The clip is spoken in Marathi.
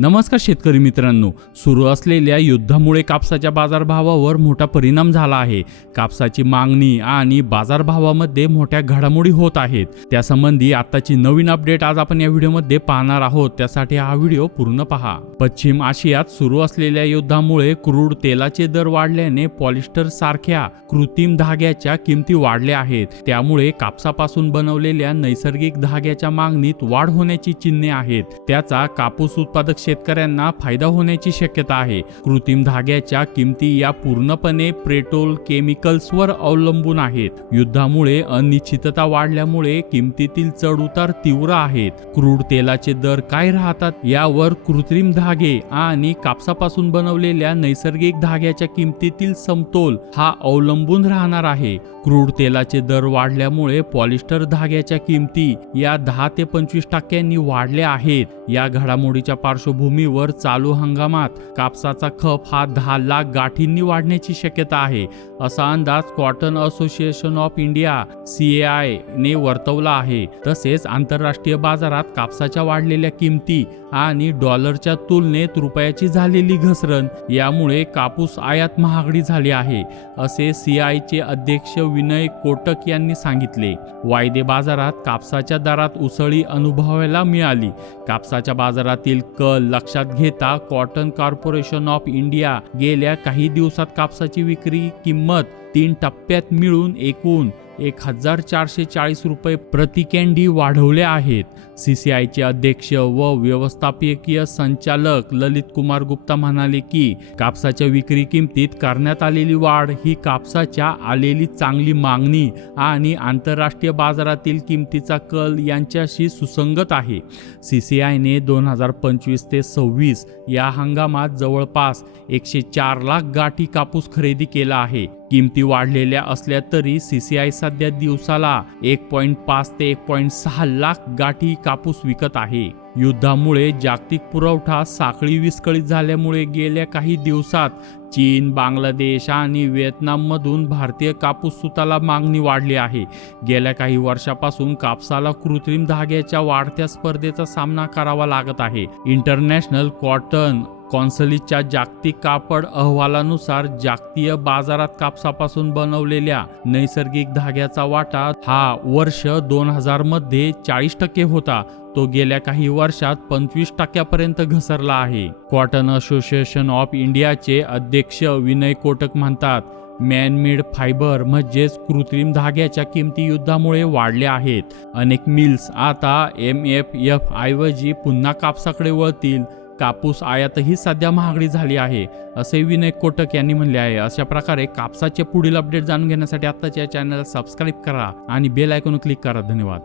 नमस्कार शेतकरी मित्रांनो, सुरू असलेल्या युद्धामुळे कापसाच्या बाजारभावावर मोठा परिणाम झाला आहे। कापसाची मागणी आणि बाजारभावामध्ये मोठ्या घडामोडी होत आहेत। त्यासंबंधी आताची नवीन अपडेट आज आपण या व्हिडिओमध्ये पाहणार आहोत, त्यासाठी हा व्हिडिओ पूर्ण पहा। पश्चिम आशियात सुरू असलेल्या युद्धामुळे क्रूड तेलाचे दर वाढल्याने पॉलिस्टर सारख्या कृत्रिम धाग्याच्या किमती वाढल्या आहेत। त्यामुळे कापसापासून बनवलेल्या नैसर्गिक धाग्याच्या मागणीत वाढ होण्याची चिन्हे आहेत। त्याचा कापूस उत्पादक शेतकऱ्यांना फायदा होण्याची शक्यता आहे। कृत्रिम धाग्याच्या किमती या पूर्णपणे पेट्रोल केमिकल्सवर अवलंबून आहेत। युद्धामुळे अनिश्चितता वाढल्यामुळे किमतीतील चढ-उतार तीव्र आहेत। क्रूड तेलाचे दर काय राहतात यावर कृत्रिम धागे आणि कापसापासून बनवलेल्या नैसर्गिक धाग्याच्या किमतीतील समतोल हा अवलंबून राहणार आहे। क्रूड तेलाचे दर वाढल्यामुळे पॉलिस्टर धाग्याच्या किमती या 10 ते 25% वाढल्या आहेत। या घडामोडीच्या पार्श्वभूमीवर चालू हंगामात कापसाचा खप हा 10 लाख गाठींनी वाढण्याची शक्यता आहे, असा अंदाज cotton association of India CAI ने वर्तवला आहे। तसेच आंतरराष्ट्रीय बाजारात कापसाच्या वाढलेल्या किमती आणि डॉलरच्या तुलनेत रुपयाची झालेली घसरण यामुळे कापूस आयात महागडी झाली आहे, असे CAI चे अध्यक्ष विनय कोटक यांनी सांगितले। वायदे बाजारात कापसाच्या दरात उसळी अनुभवायला मिळाली। कापसाच्या बाजारातील कल लक्षात घेता कॉटन कॉर्पोरेशन ऑफ इंडिया गेल्या काही दिवसात कापसाची विक्री किंमत 3 टप्प्यात मिळून एकूण 1440 रुपये प्रति कॅन्डी वाढवल्या आहेत। CCI चे अध्यक्ष व व्यवस्थापकीय संचालक ललित कुमार गुप्ता म्हणाले की कापसाच्या विक्री किमतीत करण्यात आलेली वाढ ही कापसाच्या आलेली चांगली मागणी आणि आंतरराष्ट्रीय बाजारातील किमतीचा कल यांच्याशी सुसंगत आहे। CCI ने 2025 ते 26 या हंगामात जवळपास 104 लाख गाठी कापूस खरेदी केला आहे। किमती वाढलेल्या असल्या तरी CCI सध्या दिवसाला 1.5 ते 1.6 लाख गाठी कापूस विकत आहे। युद्धामुळे जागतिक पुरवठा साखळी विस्कळीत झाल्यामुळे गेल्या काही दिवसात चीन, बांगलादेश आणि व्हिएतनाममधून भारतीय कापूस सुताला मागणी वाढली आहे। गेल्या काही वर्षापासून कापसाला कृत्रिम धाग्याच्या वाढत्या स्पर्धेचा सामना करावा लागत आहे। इंटरनॅशनल कॉटन कौन्सिलच्या जागतिक कापड अहवालानुसार जागतिक बाजारात कापसापासून बनवलेल्या नैसर्गिक धाग्याचा वाटा हा वर्ष 2000 मध्ये 40% होता, तो गेल्या काही वर्षात 25% पर्यंत घसरला आहे। कॉटन असोसिएशन ऑफ इंडियाचे अध्यक्ष विनय कोटक म्हणतात, मॅन-मेड फायबर म्हणजेच कृत्रिम धाग्याच्या किमती युद्धामुळे वाढल्या आहेत। अनेक मिल्स आता MFF ऐवजी पुन्हा कापसाकडे वळतील। कापूस आयातही सध्या महागडी झाली आहे, असे विनय कोटक यांनी म्हणले आहे। अशा प्रकारे कापसाचे पुढील अपडेट जाणून घेण्यासाठी आत्ताच्या चॅनलला सबस्क्राईब करा आणि बेल आयकॉन क्लिक करा। धन्यवाद।